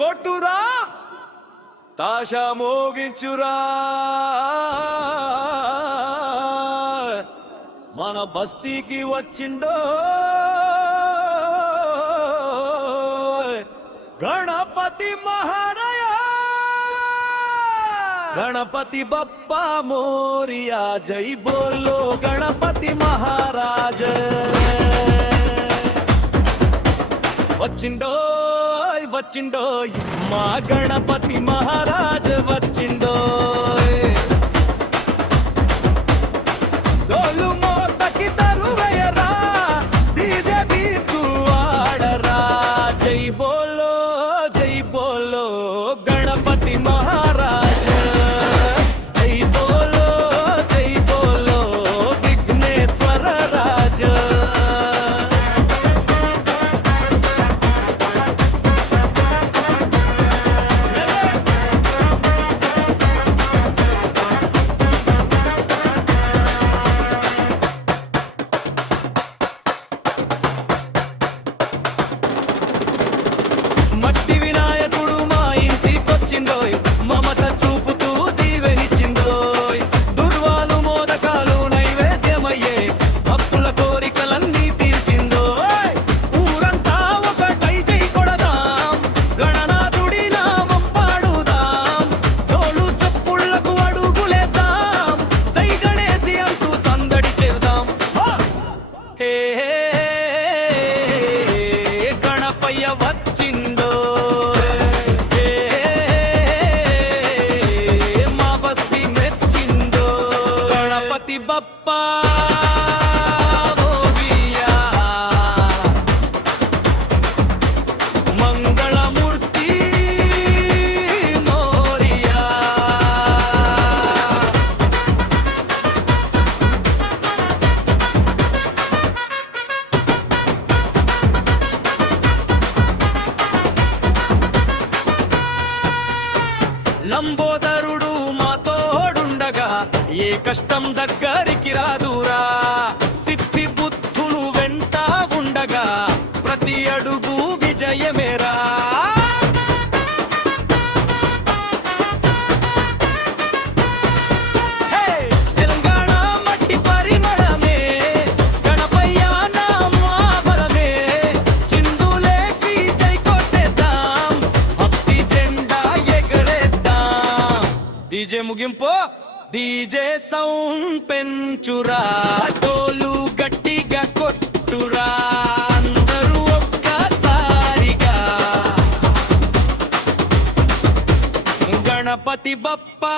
కొట్టురా తాషా మోగించురా మన బస్తీకి వచ్చిండో గణపతి మహారాయ గణపతి బప్పా మోరియా జై బోలో గణపతి మహారాజ వచ్చిండోయ్ వచ్చిండోయ్ మా గణపతి మహారాజ్ వచ్చిండోయ్ డోలు మోతకి తరువేయరా డీజే బీటు ఆడరా జై బోలో గణపతి మహారాజ్ జై బోలో విఘ్నేశ్వర రాజ మట్టి వినాయకుడు మా ఇంటికొచ్చిందోయ్ మమత చూపుతూ దీవెనిచ్చిందోయ్ దుర్వాలు మోదకాలు నైవేద్యమయ్యే భక్తుల కోరికలన్నీ తీర్చిందోయ్ ఊరంతా ఒకటై జై కొడదాం గణనాథుడి నామం పాడుదాం డోలు చప్పుళ్లకు అడుగులేద్దాం జై గణేశి అంటూ సందడి చేద్దాం హే గణపయ్య వచ్చిందో మా బస్తి మెచ్చిందో గణపతి బప్పా మోరియా మంగళమూర్తి మోరియా లంబోదరుడు మా తోడుండగా ఏ కష్టం దగ్గరికి రాదురా సిద్ధి బుద్ధులు వెంట ఉండగా ప్రతి అడుగు విజయమేరా హే! తెలంగాణ మట్టి పరిమళమే గణపయ్య నామావరమే చిందులేసి జై కొట్టేద్దాం భక్తి జెండా ఎగరేద్దాం డీజే ముగింపు డీజే సౌండ్ పెంచురా డోలు గట్టిగా కొట్టురా అందరూ ఒక్కసారిగా గణపతి బప్పా